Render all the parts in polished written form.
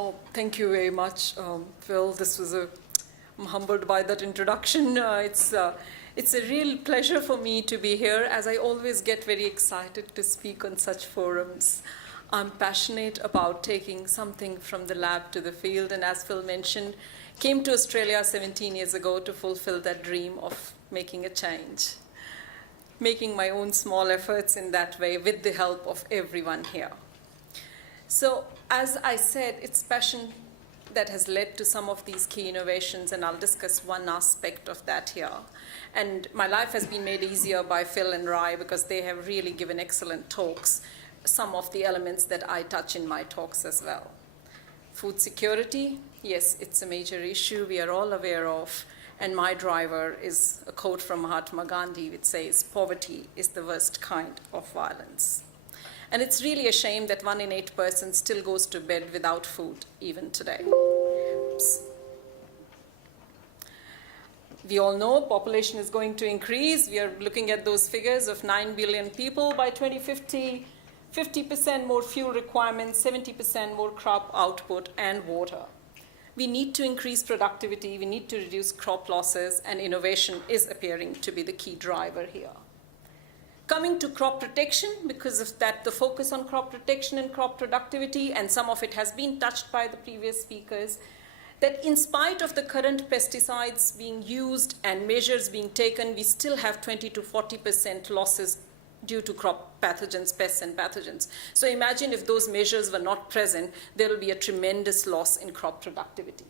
Oh, thank you very much, Phil. I'm humbled by that introduction. It's a real pleasure for me to be here, as I always get very excited to speak on such forums. I'm passionate about taking something from the lab to the field, and as Phil mentioned, came to Australia 17 years ago to fulfill that dream of making a change, making my own small efforts in that way with the help of everyone here. So, as I said, it's passion that has led to some of these key innovations, and I'll discuss one aspect of that here. And my life has been made easier by Phil and Rai because they have really given excellent talks, some of the elements that I touch in my talks as well. Food security, yes, it's a major issue we are all aware of, and my driver is a quote from Mahatma Gandhi which says, "Poverty is the worst kind of violence." And it's really a shame that 1 in 8 persons still goes to bed without food, even today. Oops. We all know population is going to increase. We are looking at those figures of 9 billion people by 2050, 50% more fuel requirements, 70% more crop output, and water. We need to increase productivity, we need to reduce crop losses, and innovation is appearing to be the key driver here. Coming to crop protection, because of that, the focus on crop protection and crop productivity, and some of it has been touched by the previous speakers, that in spite of the current pesticides being used and measures being taken, we still have 20 to 40% losses due to crop pathogens, pests and pathogens. So imagine if those measures were not present, there will be a tremendous loss in crop productivity.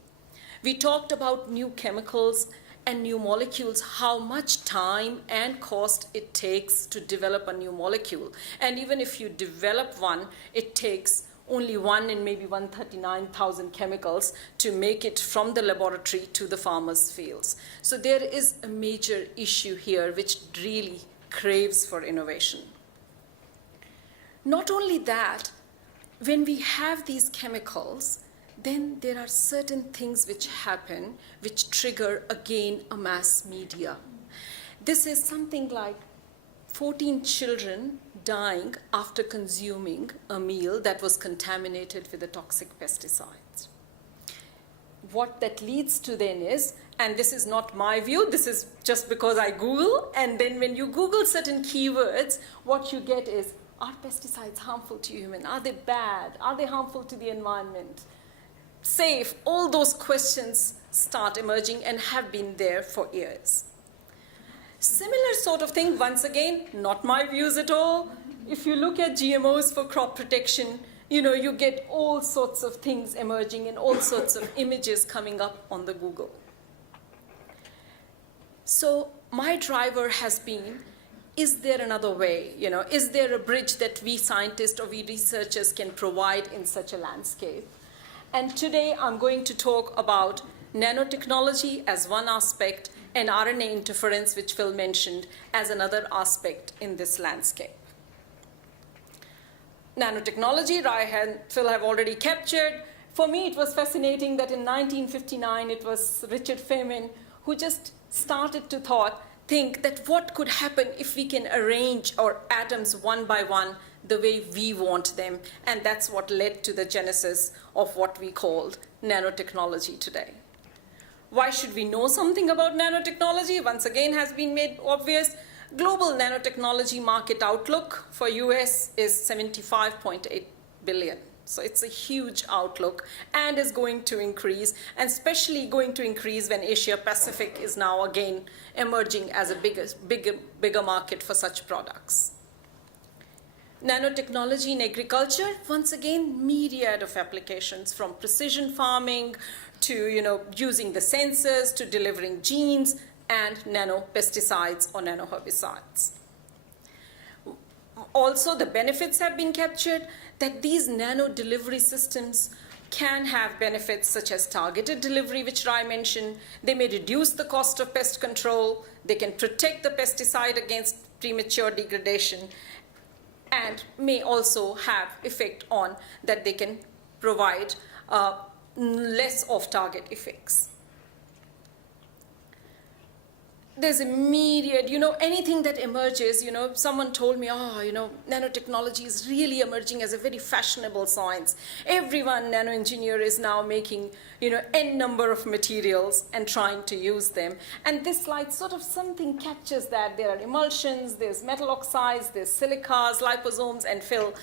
We talked about new chemicals and new molecules, how much time and cost it takes to develop a new molecule. And even if you develop one, it takes only 1 in maybe 139,000 chemicals to make it from the laboratory to the farmer's fields. So there is a major issue here which really craves for innovation. Not only that, when we have these chemicals, then there are certain things which happen which trigger again a mass media. This is something like 14 children dying after consuming a meal that was contaminated with the toxic pesticides. What that leads to then is, and this is not my view, this is just because I Google, and then when you Google certain keywords, what you get is, are pesticides harmful to humans? Are they bad? Are they harmful to the environment? Safe? All those questions start emerging and have been there for years. Similar sort of thing, once again, not my views at all. If you look at GMOs for crop protection, you get all sorts of things emerging and all sorts of images coming up on the Google. So my driver has been, is there another way? Is there a bridge that we scientists or we researchers can provide in such a landscape? And today I'm going to talk about nanotechnology as one aspect and RNA interference, which Phil mentioned, as another aspect in this landscape. Nanotechnology, Phil have already captured. For me, it was fascinating that in 1959, it was Richard Feynman who just started to think that what could happen if we can arrange our atoms one by one the way we want them, and that's what led to the genesis of what we called nanotechnology today. Why should we know something about nanotechnology? Once again has been made obvious. Global nanotechnology market outlook for US is 75.8 billion. So it's a huge outlook and is going to increase, and especially going to increase when Asia Pacific is now again emerging as a bigger market for such products. Nanotechnology in agriculture, once again, myriad of applications, from precision farming to using the sensors to delivering genes and nanopesticides or nanoherbicides. Also, the benefits have been captured that these nano delivery systems can have benefits such as targeted delivery, which Rai mentioned. They may reduce the cost of pest control. They can protect the pesticide against premature degradation, and may also have effect on that they can provide less off-target effects. there's immediate, anything that emerges, someone told me, nanotechnology is really emerging as a very fashionable science. Everyone nanoengineer is now making, n number of materials and trying to use them. And this slide sort of something captures that. There are emulsions, there's metal oxides, there's silicas, liposomes, and Phil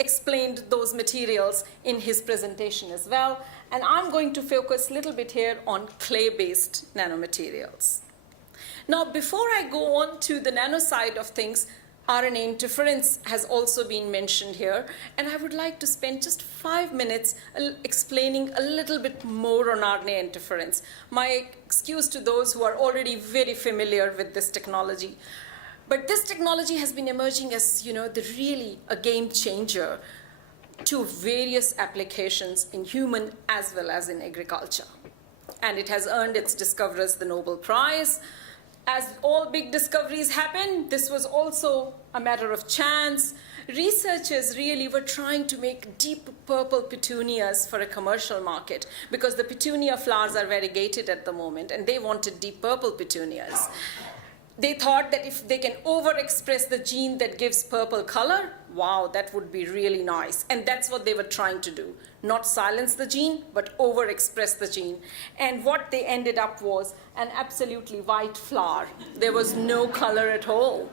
explained those materials in his presentation as well. And I'm going to focus a little bit here on clay-based nanomaterials. Now, before I go on to the nano side of things, RNA interference has also been mentioned here, and I would like to spend just 5 minutes explaining a little bit more on RNA interference. My excuse to those who are already very familiar with this technology. But this technology has been emerging as, really a game changer to various applications in human as well as in agriculture. And it has earned its discoverers the Nobel Prize. As all big discoveries happen, this was also a matter of chance. Researchers really were trying to make deep purple petunias for a commercial market because the petunia flowers are variegated at the moment, and they wanted deep purple petunias. They thought that if they can overexpress the gene that gives purple color, wow, that would be really nice. And that's what they were trying to do. Not silence the gene, but overexpress the gene. And what they ended up was an absolutely white flower. There was no color at all.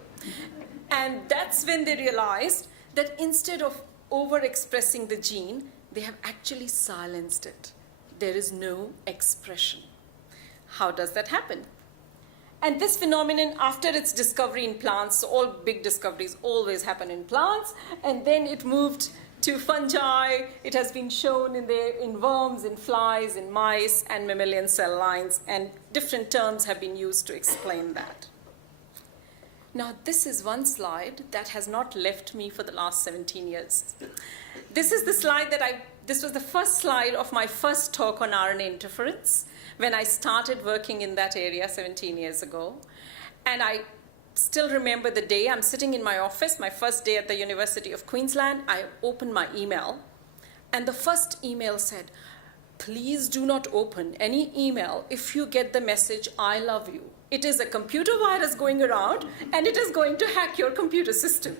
And that's when they realized that instead of overexpressing the gene, they have actually silenced it. There is no expression. How does that happen? And this phenomenon, after its discovery in plants, so all big discoveries always happen in plants, and then it moved to fungi. It has been shown in worms, in flies, in mice, and mammalian cell lines, and different terms have been used to explain that. Now, this is one slide that has not left me for the last 17 years. This is the slide this was the first slide of my first talk on RNA interference when I started working in that area 17 years ago. And I still remember the day. I'm sitting in my office, my first day at the University of Queensland. I opened my email, and the first email said, please do not open any email if you get the message, I love you. It is a computer virus going around, and it is going to hack your computer system.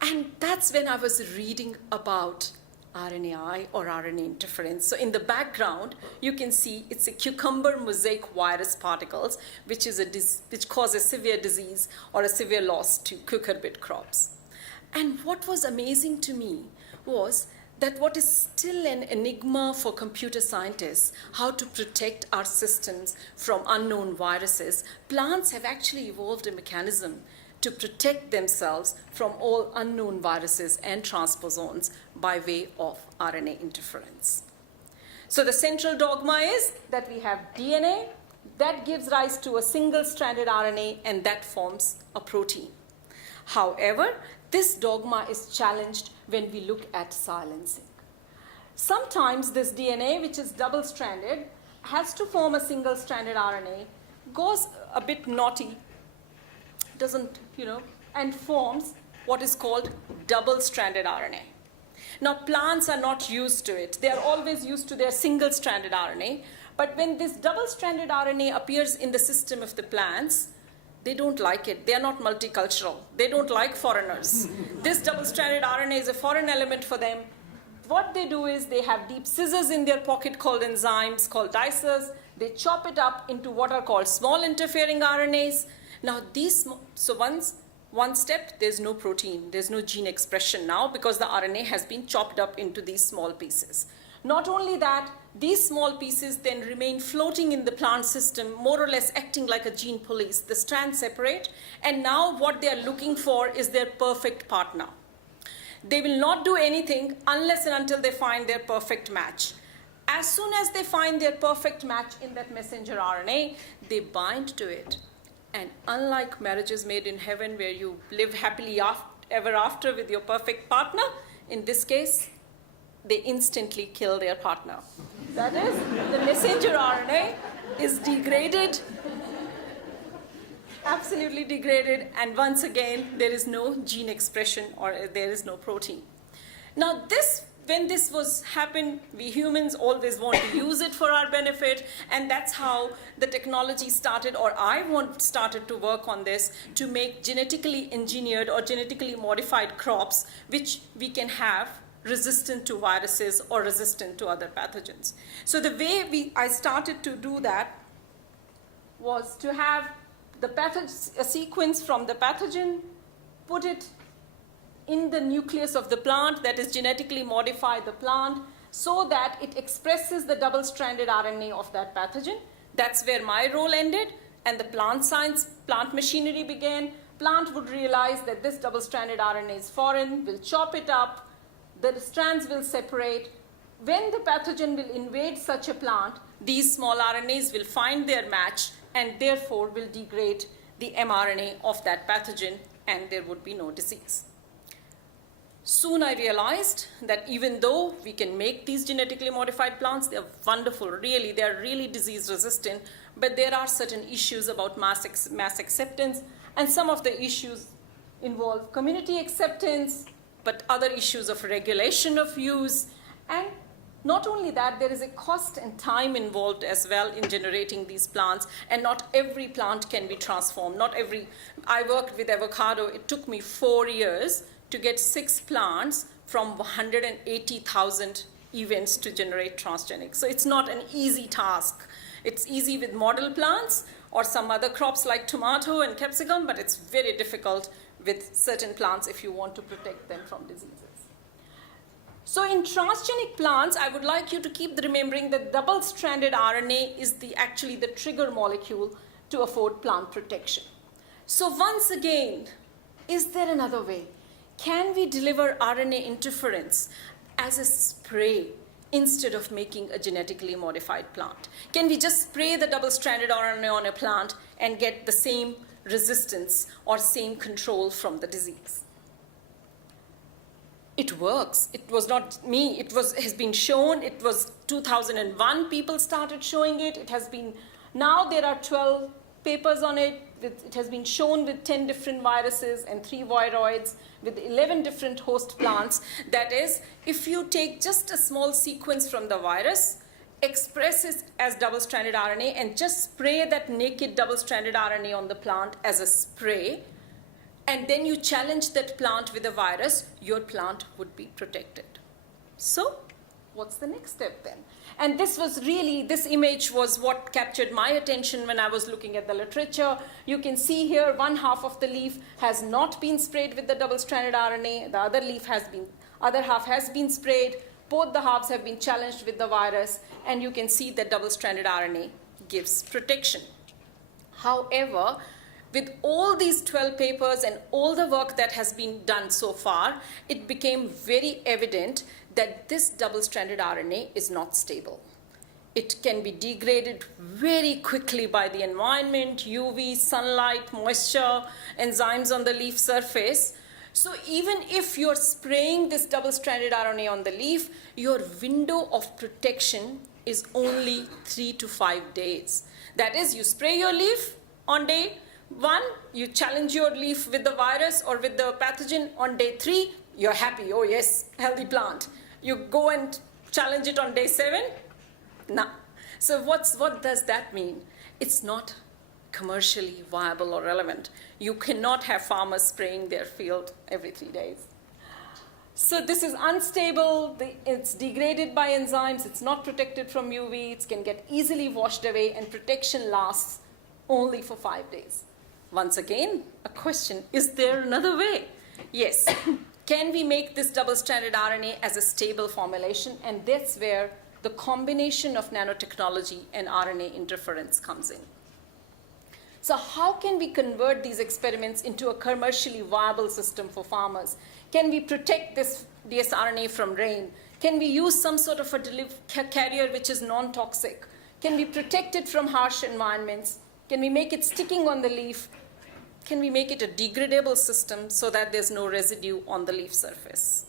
And that's when I was reading about RNAi or RNA interference. So in the background, you can see it's a cucumber mosaic virus particles, which causes severe disease or a severe loss to cucurbit crops. And what was amazing to me was that what is still an enigma for computer scientists, how to protect our systems from unknown viruses, plants have actually evolved a mechanism to protect themselves from all unknown viruses and transposons by way of RNA interference. So the central dogma is that we have DNA that gives rise to a single-stranded RNA, and that forms a protein. However, this dogma is challenged when we look at silencing. Sometimes this DNA, which is double-stranded, has to form a single-stranded RNA, goes a bit naughty, and forms what is called double-stranded RNA. Now, plants are not used to it. They are always used to their single-stranded RNA. But when this double-stranded RNA appears in the system of the plants, they don't like it. They are not multicultural. They don't like foreigners. This double-stranded RNA is a foreign element for them. What they do is they have deep scissors in their pocket called enzymes, called dicers. They chop it up into what are called small interfering RNAs. Now, one step, there's no protein, there's no gene expression now because the RNA has been chopped up into these small pieces. Not only that, these small pieces then remain floating in the plant system, more or less acting like a gene police. The strands separate, and now what they are looking for is their perfect partner. They will not do anything unless and until they find their perfect match. As soon as they find their perfect match in that messenger RNA, they bind to it. And unlike marriages made in heaven where you live happily ever after with your perfect partner, in this case, they instantly kill their partner. That is, the messenger RNA is degraded, absolutely degraded, and once again, there is no gene expression or there is no protein. Now, this when this was happened, we humans always want to use it for our benefit, and that's how the technology started, or started to work on this to make genetically engineered or genetically modified crops, which we can have resistant to viruses or resistant to other pathogens. So the way I started to do that was to have a sequence from the pathogen, put it in the nucleus of the plant, that is genetically modify the plant so that it expresses the double-stranded RNA of that pathogen. That's where my role ended, and the plant science, plant machinery began. Plant would realize that this double-stranded RNA is foreign, will chop it up, the strands will separate. When the pathogen will invade such a plant, these small RNAs will find their match and therefore will degrade the mRNA of that pathogen, and there would be no disease. Soon I realized that even though we can make these genetically modified plants, they're wonderful, really, they're really disease resistant, but there are certain issues about mass acceptance, and some of the issues involve community acceptance, but other issues of regulation of use, and not only that, there is a cost and time involved as well in generating these plants, and not every plant can be transformed. I worked with avocado, it took me 4 years to get 6 plants from 180,000 events to generate transgenic. So it's not an easy task. It's easy with model plants or some other crops like tomato and capsicum, but it's very difficult with certain plants if you want to protect them from diseases. So in transgenic plants, I would like you to keep remembering that double-stranded RNA is actually the trigger molecule to afford plant protection. So once again, is there another way? Can we deliver RNA interference as a spray instead of making a genetically modified plant? Can we just spray the double-stranded RNA on a plant and get the same resistance or same control from the disease? It works. It was not me. Has been shown. It was 2001 people started showing it. Now there are 12 papers on it. It has been shown with 10 different viruses and 3 viroids with 11 different host plants. That is, if you take just a small sequence from the virus, express it as double-stranded RNA, and just spray that naked double-stranded RNA on the plant as a spray, and then you challenge that plant with a virus, your plant would be protected. So what's the next step then? And this image was what captured my attention when I was looking at the literature. You can see here one half of the leaf has not been sprayed with the double-stranded RNA. The other half has been sprayed. Both the halves have been challenged with the virus, and you can see that double-stranded RNA gives protection. However, with all these 12 papers and all the work that has been done so far, it became very evident that this double-stranded RNA is not stable. It can be degraded very quickly by the environment, UV, sunlight, moisture, enzymes on the leaf surface. So even if you're spraying this double-stranded RNA on the leaf, your window of protection is only 3 to 5 days. That is, you spray your leaf on day 1, you challenge your leaf with the virus or with the pathogen. On day 3, you're happy. Oh yes, healthy plant. You go and challenge it on day 7. No. So what does that mean? It's not commercially viable or relevant. You cannot have farmers spraying their field every 3 days. So this is unstable. It's degraded by enzymes. It's not protected from UV. It can get easily washed away, and protection lasts only for 5 days. Once again, a question, is there another way? Yes. Can we make this double-stranded RNA as a stable formulation? And that's where the combination of nanotechnology and RNA interference comes in. So how can we convert these experiments into a commercially viable system for farmers? Can we protect this dsRNA from rain? Can we use some sort of a carrier which is non-toxic? Can we protect it from harsh environments? Can we make it sticking on the leaf? Can we make it a degradable system so that there's no residue on the leaf surface?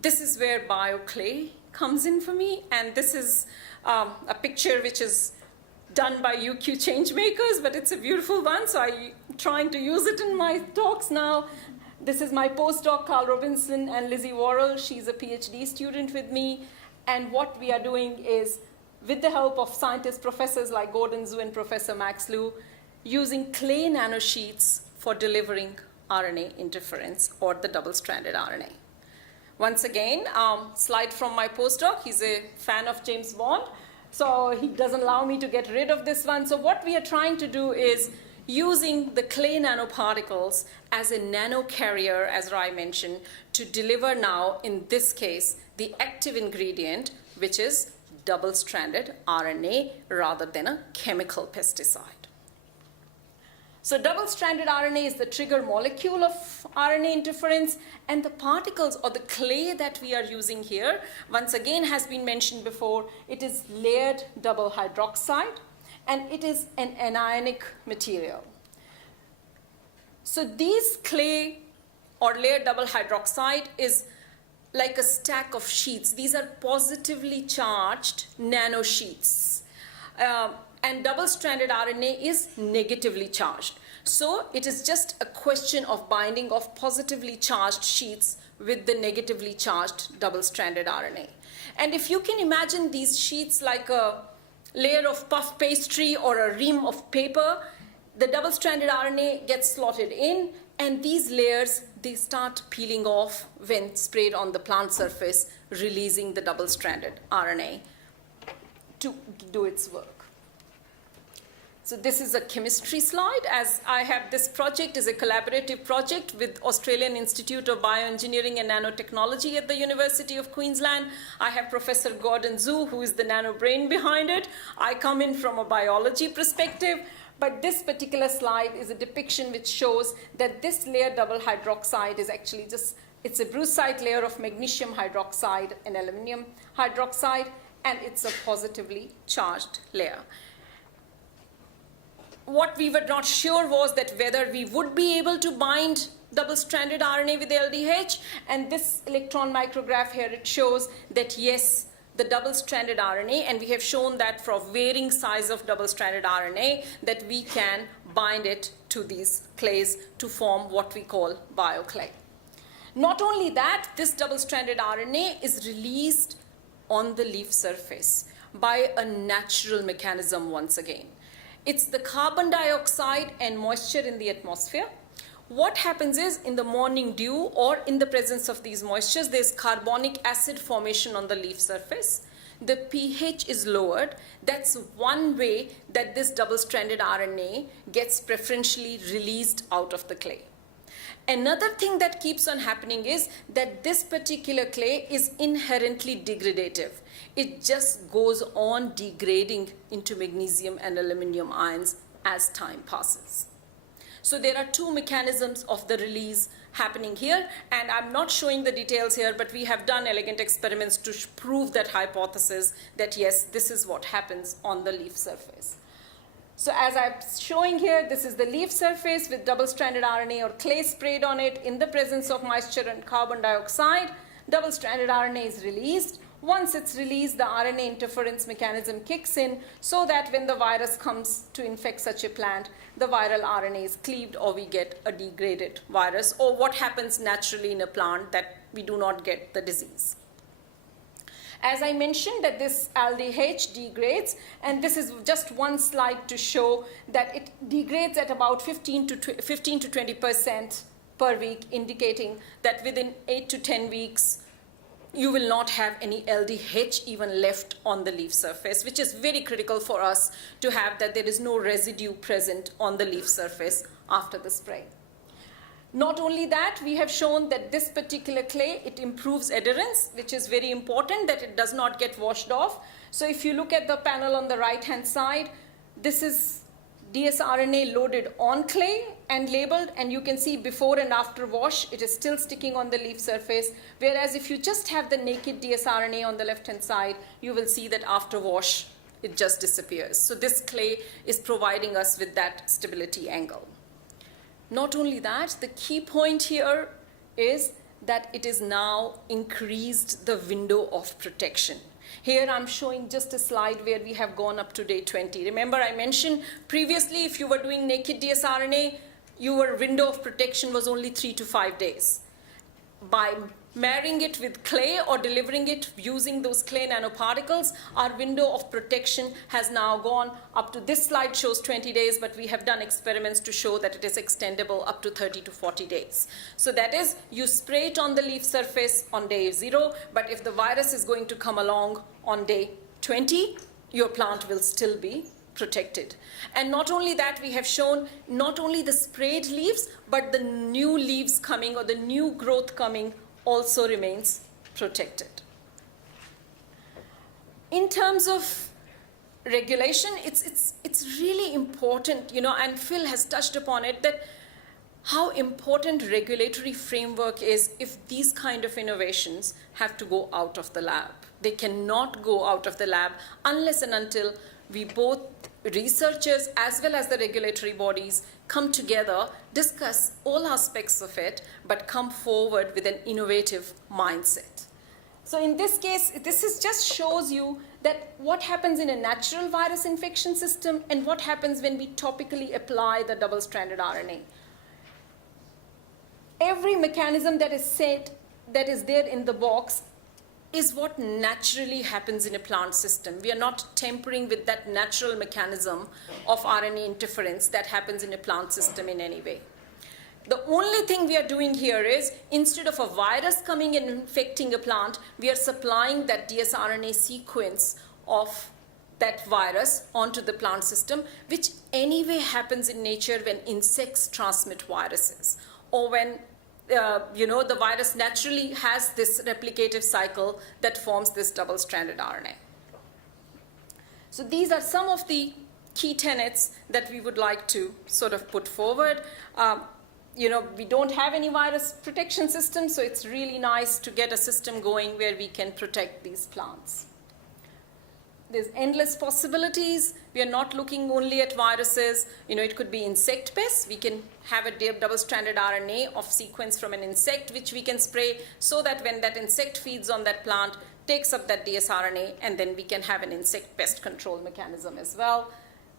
This is where BioClay comes in for me, and this is a picture which is done by UQ Changemakers, but it's a beautiful one, so I'm trying to use it in my talks now. This is my postdoc, Carl Robinson, and Lizzie Worrell. She's a PhD student with me. And what we are doing is, with the help of scientists, professors like Gordon Zhu and Professor Max Liu, using clay nanosheets for delivering RNA interference or the double-stranded RNA. Once again, slide from my postdoc. He's a fan of James Bond, so he doesn't allow me to get rid of this one. So what we are trying to do is using the clay nanoparticles as a nanocarrier, as Rai mentioned, to deliver now, in this case, the active ingredient, which is double-stranded RNA rather than a chemical pesticide. So double-stranded RNA is the trigger molecule of RNA interference, and the particles or the clay that we are using here, once again has been mentioned before, it is layered double hydroxide, and it is an anionic material. So these clay or layered double hydroxide is like a stack of sheets. These are positively charged nanosheets. And double-stranded RNA is negatively charged. So it is just a question of binding of positively charged sheets with the negatively charged double-stranded RNA. And if you can imagine these sheets like a layer of puff pastry or a ream of paper, the double-stranded RNA gets slotted in, and these layers, they start peeling off when sprayed on the plant surface, releasing the double-stranded RNA to do its work. So this is a chemistry slide. As I have, this project is a collaborative project with Australian Institute of Bioengineering and Nanotechnology at the University of Queensland. I have Professor Gordon Zhu, who is the nano brain behind it. I come in from a biology perspective, but this particular slide is a depiction which shows that this layer double hydroxide is actually just, it's a brucite layer of magnesium hydroxide and aluminum hydroxide, and it's a positively charged layer. What we were not sure was that whether we would be able to bind double-stranded RNA with LDH, and this electron micrograph here, it shows that yes, the double-stranded RNA, and we have shown that for varying size of double-stranded RNA, that we can bind it to these clays to form what we call BioClay. Not only that, this double-stranded RNA is released on the leaf surface by a natural mechanism once again. It's the carbon dioxide and moisture in the atmosphere. What happens is, in the morning dew or in the presence of these moistures, there's carbonic acid formation on the leaf surface. The pH is lowered. That's one way that this double-stranded RNA gets preferentially released out of the clay. Another thing that keeps on happening is that this particular clay is inherently degradative. It just goes on degrading into magnesium and aluminum ions as time passes. So there are two mechanisms of the release happening here, and I'm not showing the details here, but we have done elegant experiments to prove that hypothesis that yes, this is what happens on the leaf surface. So as I'm showing here, this is the leaf surface with double-stranded RNA or clay sprayed on it in the presence of moisture and carbon dioxide. Double-stranded RNA is released. Once it's released, the RNA interference mechanism kicks in so that when the virus comes to infect such a plant, the viral RNA is cleaved or we get a degraded virus, or what happens naturally in a plant that we do not get the disease. As I mentioned, that this aldehyde degrades, and this is just one slide to show that it degrades at about 15 to 20% per week, indicating that within 8 to 10 weeks, you will not have any LDH even left on the leaf surface, which is very critical for us to have, that there is no residue present on the leaf surface after the spray. Not only that, we have shown that this particular clay, it improves adherence, which is very important, that it does not get washed off. So if you look at the panel on the right-hand side, this is dsRNA loaded on clay and labeled, and you can see before and after wash, it is still sticking on the leaf surface. Whereas if you just have the naked dsRNA on the left-hand side, you will see that after wash, it just disappears. So this clay is providing us with that stability angle. Not only that, the key point here is that it is now increased the window of protection. Here I'm showing just a slide where we have gone up to day 20. Remember I mentioned previously, if you were doing naked dsRNA, your window of protection was only 3 to 5 days. By marrying it with clay or delivering it using those clay nanoparticles, our window of protection has now gone up to, this slide shows 20 days, but we have done experiments to show that it is extendable up to 30 to 40 days. So that is, you spray it on the leaf surface on day 0, but if the virus is going to come along on day 20, your plant will still be protected. And not only that, we have shown not only the sprayed leaves, but the new leaves coming or the new growth coming also remains protected. In terms of regulation, it's really important, and Phil has touched upon it, that how important regulatory framework is if these kind of innovations have to go out of the lab. They cannot go out of the lab unless and until we both, researchers as well as the regulatory bodies, come together, discuss all aspects of it, but come forward with an innovative mindset. So in this case, this just shows you that what happens in a natural virus infection system and what happens when we topically apply the double-stranded RNA. Every mechanism that is there in the box is what naturally happens in a plant system. We are not tampering with that natural mechanism of RNA interference that happens in a plant system in any way. The only thing we are doing here is, instead of a virus coming and infecting a plant, we are supplying that dsRNA sequence of that virus onto the plant system, which anyway happens in nature when insects transmit viruses, or when the virus naturally has this replicative cycle that forms this double-stranded RNA. So these are some of the key tenets that we would like to sort of put forward. We don't have any virus protection system, so it's really nice to get a system going where we can protect these plants. There's endless possibilities. We are not looking only at viruses. It could be insect pests. We can have a double-stranded RNA of sequence from an insect, which we can spray so that when that insect feeds on that plant, takes up that dsRNA, and then we can have an insect pest control mechanism as well.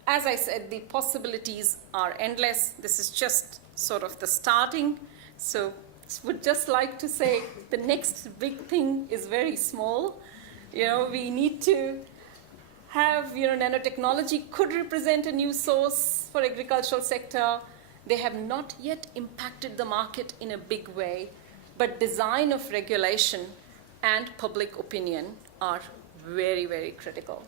As I said, the possibilities are endless. This is just sort of the starting. So would just like to say the next big thing is very small. We need to have, nanotechnology could represent a new source for agricultural sector. They have not yet impacted the market in a big way, but design of regulation and public opinion are very, very critical.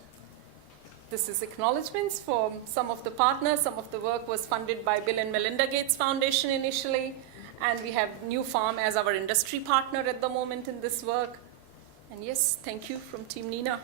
This is acknowledgements from some of the partners. Some of the work was funded by Bill and Melinda Gates Foundation initially, and we have New Farm as our industry partner at the moment in this work. And yes, thank you from Team Neena.